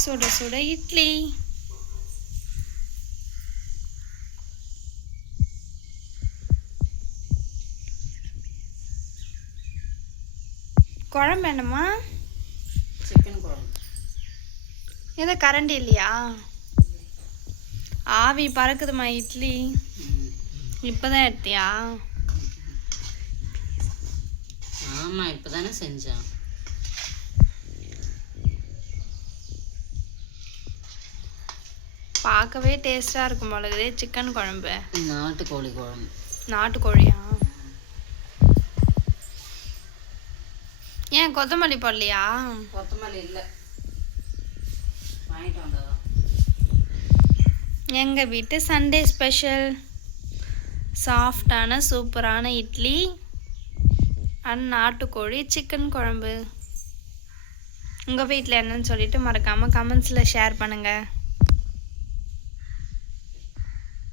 சுட சுட இட்லி. குழம்பு என்னம்மா? சிக்கன் குழம்பு. எதை கரண்டி இல்லையா? ஆவி பறக்குதுமா இட்லி. இப்போதான் எடுத்தியா? ஆமாம், இப்போ தானே செஞ்சேன். பார்க்கவே டேஸ்ட்டாக இருக்கும் போலகுது சிக்கன் குழம்பு. நாட்டுக்கோழி குழம்பு. நாட்டுக்கோழியா? ஏன் கொத்தமல்லி போடலையா? கொத்தமல்லி இல்லை, வாங்கிட்டு வந்ததான். எங்கள் வீட்டு சண்டே ஸ்பெஷல் சாஃப்டான சூப்பரான இட்லி அண்ட் நாட்டுக்கோழி சிக்கன் குழம்பு. உங்கள் வீட்டில் என்னன்னு சொல்லிட்டு மறக்காமல் கமெண்ட்ஸில் ஷேர் பண்ணுங்கள்.